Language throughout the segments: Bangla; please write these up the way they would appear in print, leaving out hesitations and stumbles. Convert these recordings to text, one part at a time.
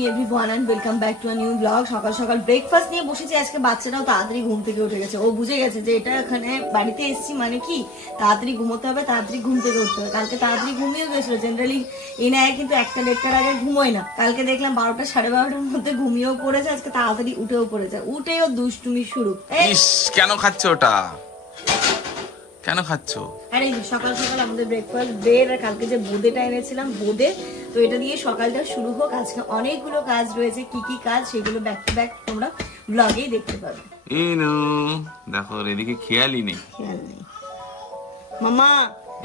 Morning everyone and welcome back to a new blog. সকাল সকাল ব্রেকফাস্ট নিয়ে বসেছি। আজকে বাচ্চাটাও তাড়াতাড়ি ঘুম থেকে উঠে গেছে। ও বুঝে গেছে যে এটা এখানে বাড়িতে এসেছি মানে কি তাড়াতাড়ি ঘুমোতে হবে, তাড়াতাড়ি ঘুম থেকে উঠতে হবে। কালকে তাড়াতাড়ি ঘুমিয়ে গেছিল। জেনারেলি এনায় কিন্তু 1টা-1:30টার আগে ঘুমোয় না। কালকে দেখলাম 12টা 12:30টার মধ্যে ঘুমিয়েও পড়েছে। আজকে তাড়াতাড়ি উঠেও পড়েছে। উঠেও দুষ্টুমি শুরু। কেন খাচ্ছ ওটা? কেন খাচ্ছ? আরে সকাল সকাল আমাদের ব্রেকফাস্ট ব্রেড আর কালকে যে বোঁদেটা এনেছিলাম বোঁদে, তো এটা দিয়ে সকালটা শুরু হোক। আজকে অনেকগুলো কাজ রয়েছে। কি কি কাজ সেগুলো ব্যাক টু ব্যাক তোমরা ব্লগেই দেখতে পাবে। দেখো এদিকে খেয়ালই নেই, খেয়াল নেই মামা।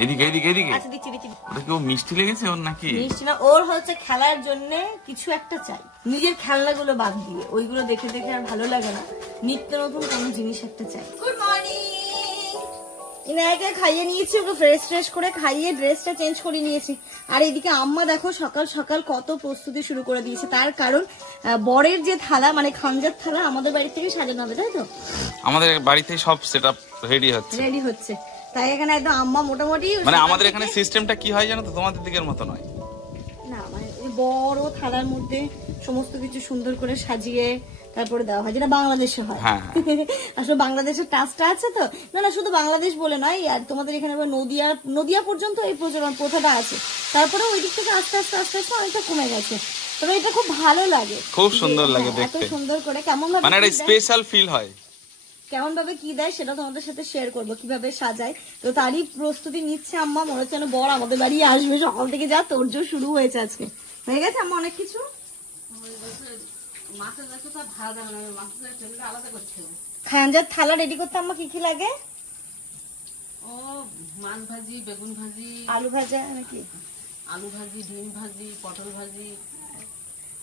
এদিকে এদিকে এদিকে। আচ্ছা দিচ্ছি দিচ্ছি। ওটা কি ও মিষ্টি লেগেছে ওর নাকি? মিষ্টি না, ওর হচ্ছে খেলার জন্য কিছু একটা চাই। নিজের খেলনাগুলো বাদ দিয়ে ওইগুলো দেখে দেখে আর ভালো লাগে না, নিত্য নতুন কোনো জিনিস একটা চাই। Good morning. ইনায়াকে খাইয়ে নিয়েছি, ওকে ফ্রেশ করে খাইয়ে ড্রেসটা চেঞ্জ করে নিয়েছি। আর এদিকে আম্মা দেখো সকাল সকাল কত প্রস্তুতি শুরু করে দিয়েছে। তার কারণ বরের যে থালা মানে খাঞ্জার থালা আমাদের বাড়ি থেকে সাজানো হবে, তাই তো? আমাদের বাড়িতে সব সেটআপ রেডি হচ্ছে। তাই এখানে একদম আম্মা মোটামুটি মানে আমাদের এখানে সিস্টেমটা কি হয় জানো তো, তোমাদের দিকের মতো নয়। না মানে বড় থালার মধ্যে সমস্ত কিছু সুন্দর করে সাজিয়ে তারপরে দেওয়া হয়, যেটা বাংলাদেশে হয়। আসলে বাংলাদেশের টাচটা আছে তো। না শুধু বাংলাদেশ বলে নয়, আর তোমাদের এখানে নদিয়া পর্যন্ত এই প্রথাটা আছে। তারপরে ওই দিক থেকে আস্তে আস্তে আস্তে আস্তে অনেকটা কমে গেছে। তবে এটা খুব ভালো লাগে, খুব সুন্দর লাগে দেখতে। এত সুন্দর করে কেমন ভাবে মানে একটা স্পেশাল ফিল হয়। কেমন ভাবে কি দেয় সেটা তোমাদের সাথে শেয়ার করবো, কিভাবে সাজায়। তো তারই প্রস্তুতি নিচ্ছে আম্মা। মনে হচ্ছে যেন বর আমাদের বাড়ি আসবে। সকাল থেকে যা তোড়জোড় শুরু হয়েছে আজকে। হয়ে গেছে আম্মা অনেক কিছু। খাঞ্জার থালা রেডি করতে আম্মা কি কি লাগে? ও মাছ ভাজি, বেগুন ভাজি, আলু ভাজা নাকি? আলু ভাজি, ডিম ভাজি, পটল ভাজি,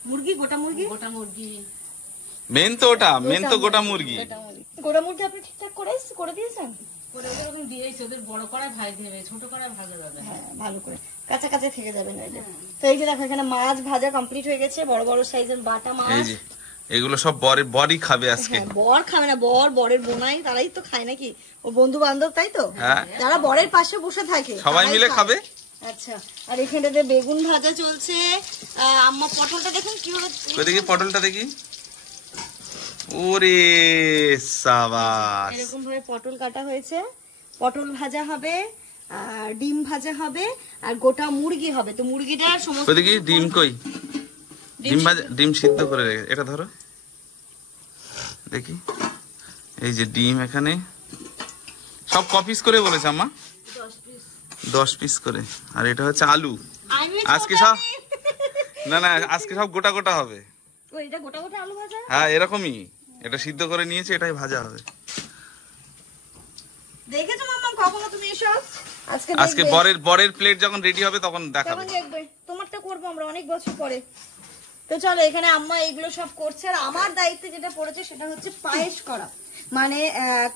মুরগি, গোটা মুরগি। গোটা মুরগি মেন তো ওটা, মেন তো গোটা মুরগি। গোটা মুরগি আপনি ঠিকঠাক করে দিয়েছেন? করে ওরকম দিয়েছি। ওদের বড় কড়াই ভাজতে হবে, ছোট কড়াই ভাজা যাবে। হ্যাঁ ভালো করে কাঁচা কাঁচা থেকে যাবে না। তো এই যে দেখো এখানে মাছ ভাজা কমপ্লিট হয়ে গেছে। বড় বড় সাইজের বাটা মাছ। এই যে এগুলো সব বরই খাবে আজকে। বর খাবে না, বরের বোনাই তারাই তো খায় নাকি, ও বন্ধু বান্ধব, তাই তো? হ্যাঁ, যারা বরের পাশে বসে থাকে সবাই মিলে খাবে। আচ্ছা, আর এখানটাতে বেগুন ভাজা চলছে। আম্মা পটলটা দেখুন কিভাবে। দেখি পটলটা দেখি। ওরে সাবাস, এরকম ভাবে পটল কাটা হয়েছে। পটল ভাজা হবে, আর ডিম ভাজা হবে, আর গোটা মুরগি হবে। তো মুরগিটা সমস্ত দেখি ডিম কই? ডিম সিদ্ধ করে রেখে, এটা ধরো দেখি। এই যে ডিম এখানে সব কপিস করে বলেছে আম্মা, 10 পিস করে। আর এটা হচ্ছে আলু। আজকে সব না আজকে সব গোটা গোটা হবে। এটা গোটা গোটা আলু ভাজা। হ্যাঁ এরকমই, এটা সিদ্ধ করে নিয়েছে, এটাই ভাজা হবে। দেখেছো মাম্মা কখনো তুমি এসব? আজকে বরের প্লেট যখন রেডি হবে তখন দেখাবে। তোমারটা করবো আমরা অনেক বছর পরে। তো চলো, এখানে আম্মা এগুলো সব করছে। আর আমার দায়িত্বে যেটা পড়েছে সেটা হচ্ছে পায়েস করা। মানে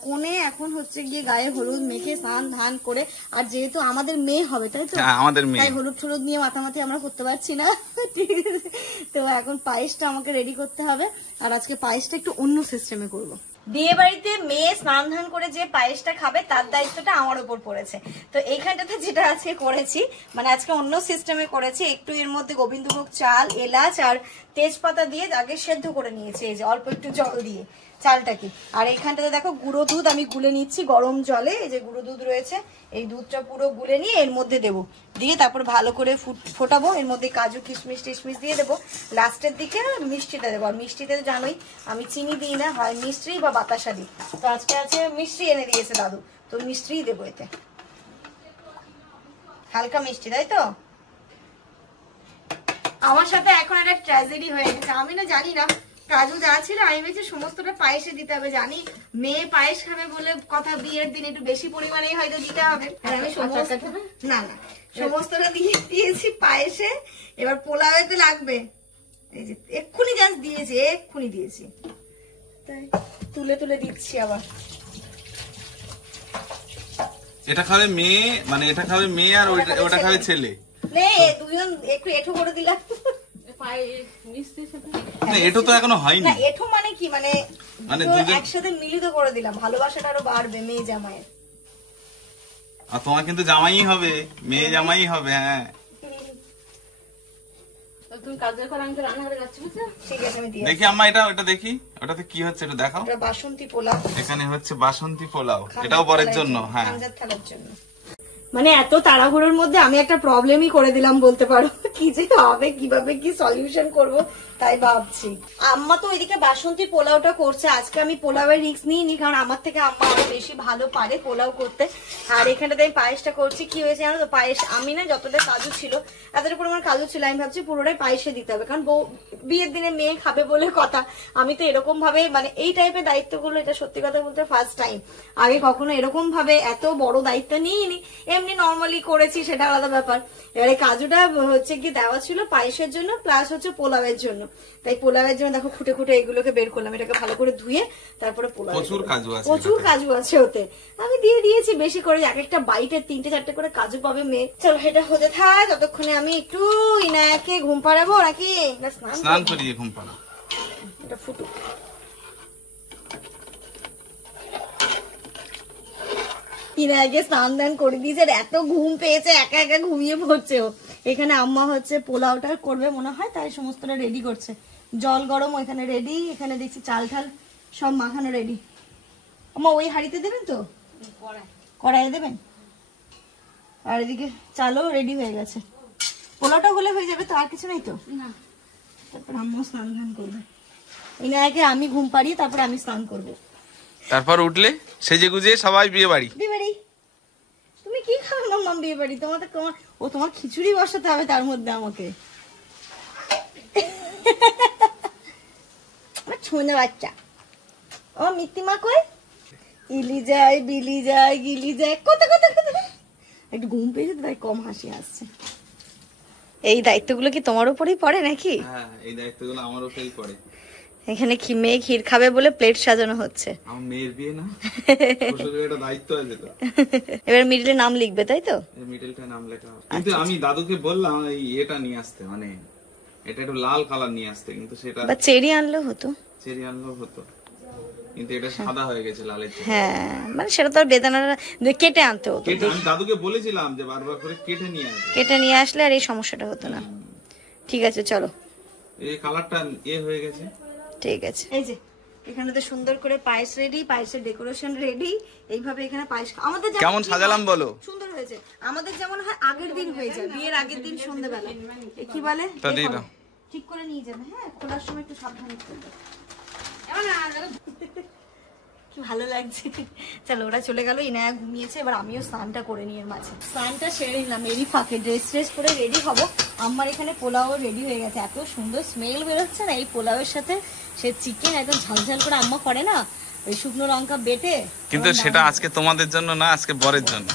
কোণে এখন হচ্ছে গিয়ে গায়ে হলুদ মেখে স্নান ধান করে, আর যেহেতু আমাদের মেয়ে হবে তাই তো, আমাদের মেয়ে, তাই হলুদ টলুদ নিয়ে মাথামাতি আমরা করতে পারছি না। ঠিক আছে, তো এখন পায়েসটা আমাকে রেডি করতে হবে। আর আজকে পায়েসটা একটু অন্য সিস্টেমে করবো। বিয়ে বাড়িতে মেয়ে স্নান ধান করে যে পায়েসটা খাবে তার দায়িত্বটা আমার উপর পড়েছে। তো এইখানটাতে যেটা আজকে করেছি, মানে আজকে অন্য সিস্টেমে করেছি। একটু এর মধ্যে গোবিন্দভোগ চাল, এলাচ আর তেজপাতা দিয়ে আগে সেদ্ধ করে নিয়েছি, এই যে অল্প একটু জল দিয়ে চালটাকে। আর এইখানটাতে দেখো গুঁড়ো দুধ আমি গুলে নিচ্ছি গরম জলে। এই যে গুঁড়ো দুধ রয়েছে, এই দুধটা পুরো গুলে নিয়ে এর মধ্যে দেবো, দিয়ে তারপর ভালো করে ফোটাবো। এর মধ্যে কাজু কিশমিশ টিশমিশ দিয়ে দেবো। লাস্টের দিকে মিষ্টিটা দেবো। আর মিষ্টিতে জানোই আমি চিনি দিই না, হয় মিষ্টি বা বাতাসা দিই। তো আজকে আছে মিষ্টি এনে দিয়েছে দাদু, তো মিষ্টিই দেবো এতে, হালকা মিষ্টি, তাই তো? আমার সাথে এখন একটা ট্র্যাজেডি হয়ে গেছে। আমি না জানি না কাজু যা ছিল আমি ভেবেছি সমস্তটা পায়েসে দিতে হবে। জানি মেয়ে পায়েস খাবে বলে কথা, বিয়ের দিন একটু বেশি পরিমাণে হয়তো দিতে হবে। আর আমি সমস্তটা দিয়েছি পায়েসে। এবার পোলাওতে লাগবে। এই যে এক্ষুনি জাস্ট দিয়েছি, এক্ষুনি দিয়েছি, তাই তুলে তুলে দিচ্ছি আবার। এটা খাবে মেয়ে, মানে এটা খাবে মেয়ে আর ওটা খাবে ছেলে। নে দুজন একটু এঠো করে দিলাম। এটো তো এখনো হয়নি। না এঠো মানে কি, মানে একসাথে মিলিত করে দিলাম, ভালোবাসাটা আরো বাড়বে মেয়ে জামাইয়ের। আর তোমার কিন্তু জামাই হবে, মেয়ে জামাই হবে। হ্যাঁ তুমি কাজের করে আমি তো রান্নাঘরে যাচ্ছি বুঝছো? ঠিক আছে আমি দিয়ে দেখি আম্মা ওটা দেখি, ওটাতে কি হচ্ছে এটা দেখাও। এটা বাসন্তী পোলাও, এখানে হচ্ছে বাসন্তী পোলাও, এটাও বরের জন্য। হ্যাঁ, খানজাত থালার জন্য। মানে এত তাড়াহুড়োর মধ্যে আমি একটা প্রবলেমই করে দিলাম বলতে পারো, কি যে হবে, কিভাবে কি সলিউশন করব তাই ভাবছি। আম্মা তো ওইদিকে বাসন্তী পোলাওটা করছে, আজকে আমি পোলাওয়ের রিস্ক নিইনি, কারণ আমার থেকে আম্মা আরো বেশি ভালো পারে পোলাও করতে। আর এখানটাতে আমি পায়েসটা করছি, কি হয়েছে জানো তো, পায়েস আমি না যতটা কাজু ছিল, এতটা পরিমাণ কাজু ছিল, আমি ভাবছি পুরোটাই পায়েসে দিতে হবে, কারণ বিয়ের দিনে মেয়ে খাবে বলে কথা। আমি তো এরকম ভাবে মানে এই টাইপের দায়িত্বগুলো, এটা সত্যি কথা বলতে ফার্স্ট টাইম, আগে কখনো এরকম ভাবে এত বড় দায়িত্ব নিইনি, এমনি নর্মালি করেছি, সেটা আলাদা ব্যাপার। এবারে কাজুটা হচ্ছে কি দেওয়া ছিল পায়েসের জন্য, প্লাস হচ্ছে পোলাওয়ের জন্য, তাই পোলাওয়ের জন্য দেখো খুঁটে খুঁটে এগুলোকে বের করলাম, এটাকে ভালো করে ধুয়ে তারপরে পোলাও। প্রচুর কাজু আছে, প্রচুর কাজু আছে ওতে, আমি দিয়ে দিয়েছি বেশি করে, এক একটা বাইটের 3-4টে করে কাজু পাবে মেয়ে। চলো এটা হতে থাক, ততক্ষণে আমি একটু ইনায়াকে ঘুম পাড়াবো নাকি স্নান করিয়ে ঘুম পাড়াবো, এটা ফুটুক। ইনায়াকে স্নান দান করে দিয়েছে, এত ঘুম পেয়েছে, একা একা ঘুমিয়ে পড়ছে ও। এখানে আম্মা হচ্ছে পোলাওটা করবে মনে হয়, তাই সমস্তটা রেডি করছে, জল গরম ওইখানে রেডি, এখানে দেখছি চাল ঠাল সব মাখানো রেডি। আম্মা ওই হাঁড়িতে দেবেন তো, কড়াইয়ে দেবেন, আর এদিকে চালও রেডি হয়ে গেছে, পোলাওটা হলে হয়ে যাবে তো, আর কিছু নেই তো। না তারপর আম্মা স্নান ধান করবে, ইনায়াকে আমি ঘুম পাড়িয়ে তারপরে আমি স্নান করবো, তারপর উঠলে সেজে গুজে সবাই বিয়ে বাড়ি। বিয়ে বাড়ি। তুমি কি খাও মাম্মা বিয়ে বাড়ি, তোমার খিচুড়ি বসাতে হবে তার মধ্যে আমাকে। ছোনা বাচ্চা ও মিত্তিমা কই, ইলি যায় বিলি যায় গিলি যায়, কত কত কত। একটু ঘুম পেয়েছে তাই কম হাসি আসছে। এই দায়িত্বগুলো কি তোমার উপরেই পড়ে নাকি? হ্যাঁ, এই দায়িত্বগুলো আমার উপরেই পড়ে। এখানে মেয়ে ক্ষীর খাবে বলে প্লেট সাজানো হচ্ছে। আমার মেয়ের বিয়ে না, একটা দায়িত্ব আছে তো। এবার মিডলে নাম লিখবে তাই তো? মিডলটা নাম লেখা হবে, কিন্তু আমি দাদুকে বললাম এই এটা নিয়ে আসতে, মানে এটা একটু লাল কালার নিয়ে আসতে, কিন্তু সেটা বা চেরি আনলেও হতো, চেরি আনলেও হতো, কিন্তু এটা সাদা হয়ে গেছে লালের চেয়ে। হ্যাঁ মানে সেটা তো আর বেদানাটা কেটে আনতে হতো, আমি দাদুকে বলেছিলাম যে বারবার করে কেটে নিয়ে আসবে, কেটে নিয়ে আসলে আর এই সমস্যাটা হতো না। ঠিক আছে চলো, এই কালারটা হয়ে গেছে, ঠিক আছে। এই যে এখানেতে সুন্দর করে পায়েস রেডি, পায়েসের ডেকোরেশন রেডি, এইভাবে এখানে পায়েস আমাদের কেমন সাজালাম বলো? সুন্দর হয়েছে। আমাদের যেমন হয় আগের দিন হয়ে যায়, বিয়ের আগের দিন সন্ধ্যাবেলা কি বলে ঠিক করে নিয়ে যাবে, হ্যাঁ খোলার সময় একটু সাবধানে করবে। কি ভালো লাগছে। চলো ওরা চলে গেল, ইনায়া ঘুমিয়েছে, এবার আমিও স্নানটা করে নিই, এর মাঝে স্নানটা সেরে নিলাম, এরই ফাঁকে ড্রেস ট্রেস করে রেডি হবো। আমার এখানে পোলাও রেডি হয়ে গেছে, এত সুন্দর স্মেল বেরোচ্ছে না এই পোলাওয়ের সাথে, সে চিকেন একদম ঝালঝাল করে আম্মা করে না ওই শুকনো লঙ্কা বেটে, কিন্তু সেটা আজকে তোমাদের জন্য না, আজকে বরের জন্য।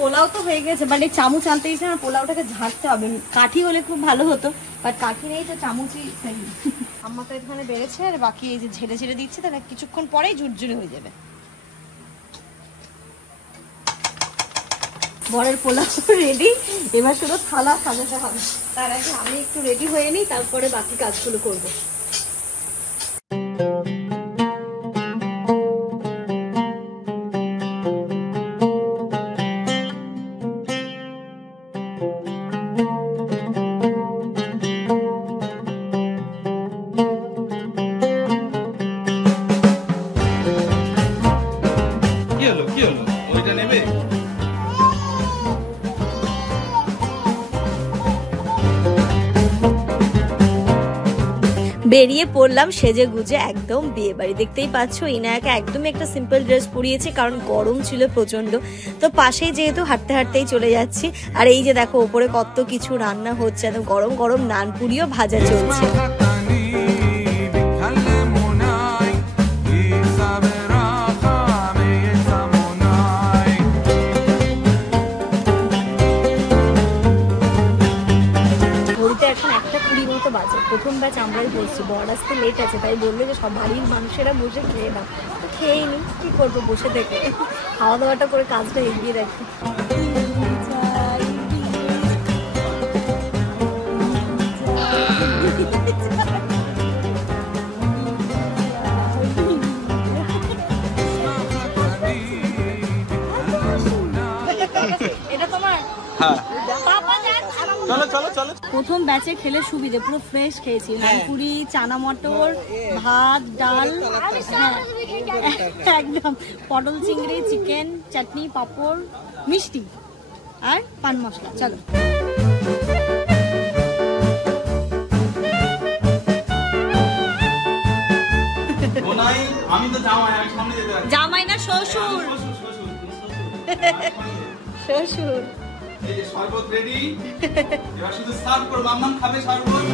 পোলাও তো হয়ে গেছে, বাট এই চামচ আনতে গেছে না, পোলাওটাকে ঝাড়তে হবে, কাঠি হলে খুব ভালো হতো, বাট কাঠি নেই তো চামচই সেই। আম্মা তো এখানে বেড়েছে, আর বাকি এই যে ঝেড়ে ঝেড়ে দিচ্ছে, তাহলে কিছুক্ষণ পরেই ঝুরঝুরে হয়ে যাবে। বরের পোলাও রেডি, এবার শুধু থালা সাজাতে হবে, তার আগে আমি একটু রেডি হয়ে নিই, তারপরে বাকি কাজগুলো করবো। কি হলো ওইটা নেবে? বেরিয়ে পড়লাম সেজে গুজে একদম বিয়ে বাড়ি। দেখতেই পাচ্ছ ইনায়াকে একদম একটা সিম্পল ড্রেস পরিয়েছে, কারণ গরম ছিল প্রচন্ড, তো পাশেই যেহেতু হাঁটতে হাঁটতেই চলে যাচ্ছি। আর এই যে দেখো ওপরে কত কিছু রান্না হচ্ছে, একদম গরম গরম নান পুরিও ভাজা চলছে। প্রথম ব্যাচ আমরাই বলছি, বর আসতে লেট আছে, তাই বললো যে সব বাড়ির মানুষেরা বসে খেয়ে দাও, তো খেয়েই নি, কি করবো বসে থেকে, খাওয়া দাওয়াটা করে কাজটা এগিয়ে রাখি। এটা তোমার? হ্যাঁ চলো চলো চলো। প্রথম ব্যাচে খেলে সুবিধে, পুরো ফ্রেশ খেয়েছি, পুরি, চানা মটর, ভাত, ডাল, একদম পটল চিংড়ি, চিকেন, চাটনি, পাঁপড়, মিষ্টি আর পান মশলা। চলো জামাই না শ্বশুর, শ্বশুর। শরবত রেডি, এবার শুধু সার্ভ করব, মাম্মাম খাবে শরবত।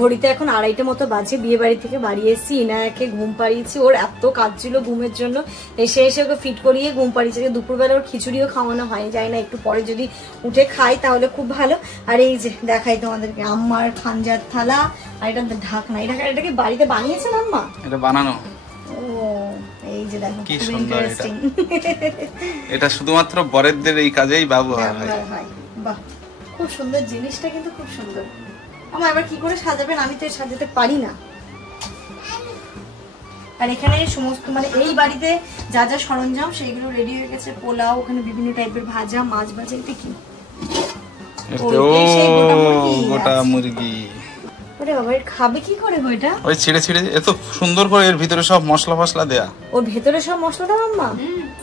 ঘড়িতে এখন 2:30 মতো বাজে। বিয়ে বাড়ি থেকে বাড়ি এসেছি, ইনায়াকে ঘুম পাড়িয়েছি, ওর এত কাজ ছিল ঘুমের জন্য। এসে ওকে ফিট করিয়ে ঘুম পাড়িয়েছি। দুপুরবেলা ওর খিচুড়িও খাওয়ানো হয়, যাই না, একটু পরে যদি উঠে খাই তাহলে খুব ভালো। আর এই যে দেখাই তোমাদেরকে আম্মার খানজার থালা, আর এটা ঢাকনা। এটাকে বাড়িতে বানিয়েছেন আম্মা? এটা বানানো। ও এই যে দেখো কি সুন্দর এটা। এটা শুধুমাত্র বরেদের এই কাজেই ব্যবহার হয়। বাহ, খুব সুন্দর জিনিসটা, কিন্তু খুব সুন্দর। আমার এবার কি করে সাজাবেন, আমি তো সাজাতে পারি না। আর এখানে সমস্ত মানে এই বাড়িতে যা যা সরঞ্জাম সেইগুলো রেডি হয়ে গেছে। পোলাও, ওখানে বিভিন্ন টাইপের ভাজা, মাছ ভাজা। এটা কি? গোটা মুরগি। ওরে বাবা, এর খাবে কি করে গো এটা? ওই ছিঁড়ে ছিঁড়ে এত সুন্দর করে এর ভিতরে সব মশলা ফসলা দেয়া। ওর ভেতরে সব মশলা দাও আম্মা?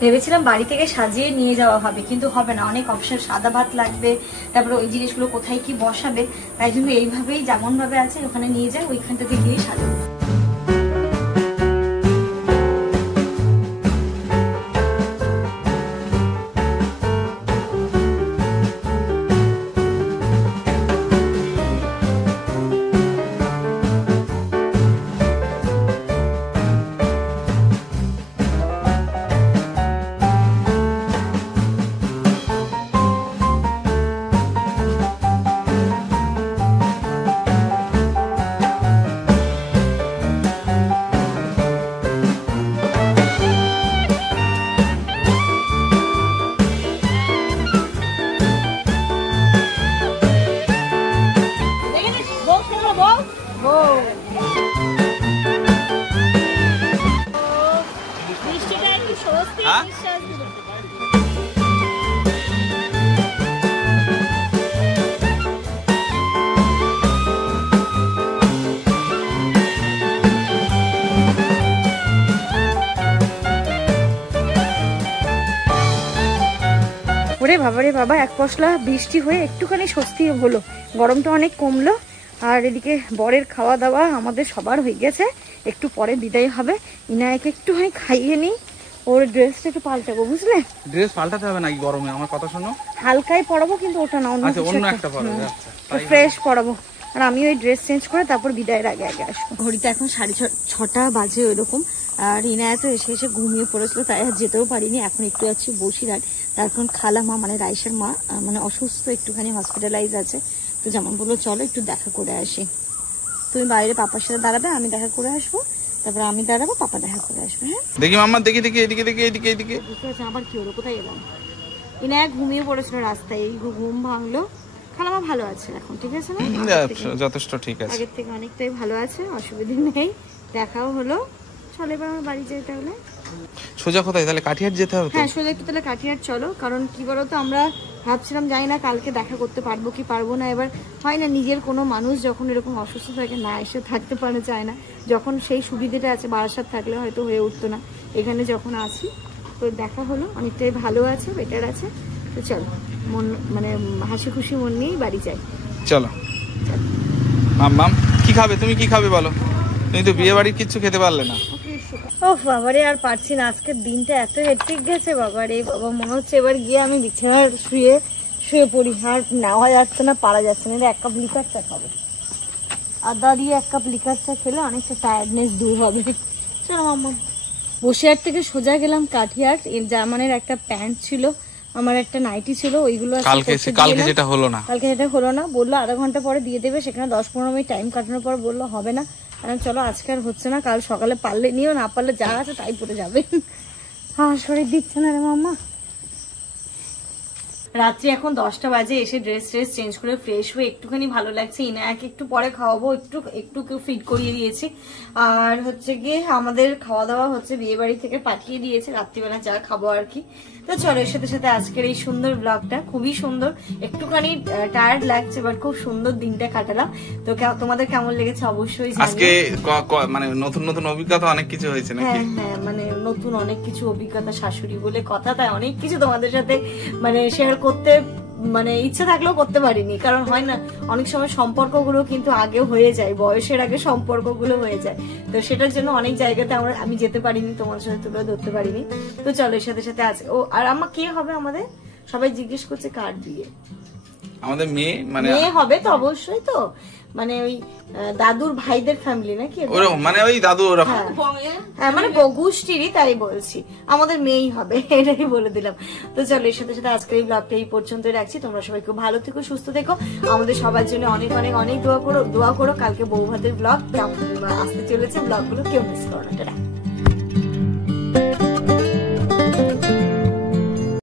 ভেবেছিলাম বাড়ি থেকে সাজিয়ে নিয়ে যাওয়া হবে, কিন্তু হবে না, অনেক অপশন। সাদা ভাত লাগবে, তারপরে ওই জিনিসগুলো কোথায় কি বসাবে, তাই জন্য এইভাবেই যেমন ভাবে আছে ওখানে নিয়ে যায়, ওইখানটাতে গিয়ে সাজাবো। বাবারে বাবা, এক পশলা বৃষ্টি হয়ে একটুখানি স্বস্তি হলো, গরমটা অনেক কমলো। আর এদিকে বরের খাওয়া দাওয়া আমাদের সবার হয়ে গেছে, একটু পরে বিদায় হবে। ইনায়াকে একটু খাইয়ে নিই, ওর ড্রেসটা একটু পাল্টাবো, বুঝলে? ড্রেস পাল্টাতে হবে নাকি গরমে? আমার কথা শোনো, হালকাই পরাবো, কিন্তু ওটা না, অন্য একটা পরাবো, ফ্রেশ পরাবো। আর আমি ওই ড্রেস চেঞ্জ করে তারপর বিদায়ের আগে আসবো। ঘড়িতে এখন 6:30 বাজে ওইরকম। আর ইনায়া তো এসে ঘুমিয়ে পড়েছিল, তাই আর যেতেও পারিনি। এখন একটু যাচ্ছি বসিরহাট, তারপর খালা মা মানে রাইসার মা মানে অসুস্থ, একটুখানি হসপিটালাইজ আছে। তো যেমন বললো চলো একটু দেখা করে আসি। তুমি বাইরে পাপার সাথে দাঁড়াবে, আমি দেখা করে আসবো, তারপর আমি দাঁড়াবো, পাপা দেখা করে আসবে। হ্যাঁ দেখি মাম্মা, দেখি এদিকে এদিকে। বুঝতে পারছি আবার কি হলো, কোথায় এলাম? ইনায়া ঘুমিয়ে পড়েছিল রাস্তায়, এই ঘুম ভাঙলো। খালামা ভালো আছে এখন, ঠিক আছে না? যথেষ্ট ঠিক আছে, আগের থেকে অনেকটাই ভালো আছে, অসুবিধা নেই। দেখাও হলো, চলো এবার আমার বাড়ি যাই। তাহলে সোজা কোথায়? তাহলে কাঠিয়ার যেতে হবে। হ্যাঁ সোজা একটু তাহলে কাঠিয়ার চলো, কারণ কি বলতো আমরা ভাবছিলাম জানি না কালকে দেখা করতে পারবো কি পারবো না। এবার হয় না, নিজের কোনো মানুষ যখন এরকম অসুস্থ থাকে না এসে থাকতে পারে যায় না, যখন সেই সুবিধাটা আছে বারাসাত থাকলে হয়তো হয়ে উঠতো না। এখানে যখন আসি তো দেখা হলো, অনেকটাই ভালো আছে, বেটার আছে। তো চলো মন মানে হাসি খুশি মন নিয়েই বাড়ি যাই। চলো মাম্মাম, কি খাবে তুমি? কি খাবে বলো? তুমি তো বিয়ে বাড়ির কিচ্ছু খেতে পারলে না। ও বাবারে, আর পারছি না, আজকের দিনটা এত হেক্টিক গেছে বাবারে বাবা। মনে হচ্ছে এবার গিয়ে আমি বিছানার শুয়ে পড়ি, আর নেওয়া যাচ্ছে না, পারা যাচ্ছে না। 1 কাপ লিকার চা খাবো, আদা দিয়ে 1 কাপ লিকার চা খেলে অনেকটা টায়ার্ডনেস দূর হবে। চলো মাম্মা। বসিরহাট থেকে সোজা গেলাম কাঠিয়ার। জামানের একটা প্যান্ট ছিল, আমার একটা নাইটি ছিল, ওইগুলো কালকে যেটা হলো না, বললো আধা ঘন্টা পরে দিয়ে দেবে। সেখানে 10-15 মিনিট টাইম কাটানোর পর বললো হবে না। চলো আজকে আর হচ্ছে না, কাল সকালে পারলে নিও, না পারলে যা আছে তাই পরে যাবে। হ্যাঁ শরীর দিচ্ছে না রে মাম্মা। রাত্রি এখন 10টা বাজে, এসে ড্রেস চেঞ্জ করে ফ্রেশ হয়ে একটুখানি ভালো লাগছে। ইনায়াক একটু পরে খাওয়াবো, একটু ফিট করিয়ে দিয়েছি। আর হচ্ছে গিয়ে আমাদের খাওয়া দাওয়া হচ্ছে বিয়ে বাড়ি থেকে পাঠিয়ে দিয়েছে, রাত্রিবেলা যা খাবো আর কি। তো চলো এর সাথে সাথে আজকের এই সুন্দর ব্লগটা, খুবই সুন্দর, একটুখানি টায়ার্ড লাগছে বাট খুব সুন্দর দিনটা কাটালাম। তো তোমাদের কেমন লেগেছে অবশ্যই আজকে জানিও। মানে নতুন নতুন অভিজ্ঞতা অনেক কিছু হয়েছে নাকি? হ্যাঁ হ্যাঁ, মানে নতুন অনেক কিছু অভিজ্ঞতা, শাশুড়ি বলে কথা, তাই অনেক কিছু তোমাদের সাথে মানে শেয়ার করতে মানে ইচ্ছে থাকলেও করতে পারিনি। কারণ হয় না অনেক সময় সম্পর্কগুলো কিন্তু আগে হয়ে যায়, বয়সের আগে সম্পর্কগুলো হয়ে যায়। তো সেটার জন্য অনেক জায়গাতে আমি যেতে পারিনি, তোমাদের সাথে তুলে ধরতে পারিনি। তো চলো এর সাথে সাথে আছে ও আর আমার কে হবে, আমাদের সবাই জিজ্ঞেস করছে কার বিয়ে। আমাদের মেয়ে মানে মেয়ে হবে তো অবশ্যই, তো মানে ওই দাদুর ভাইদের ফ্যামিলি নাকি, ওরকম মানে ওই দাদু ওরকম। হ্যাঁ মানে গোষ্ঠীরই, তাই বলছি আমাদের মেয়েই হবে, এটাই বলে দিলাম। তো চলো এর সাথে সাথে আজকের এই ব্লগটা এই পর্যন্তই রাখছি। তোমরা সবাই খুব ভালো থেকো, সুস্থ থেকো, আমাদের সবার জন্য অনেক অনেক অনেক দোয়া করো। কালকে বউ ভাতের ব্লগ আসতে চলেছে, ব্লগগুলো কেউ মিস করো না।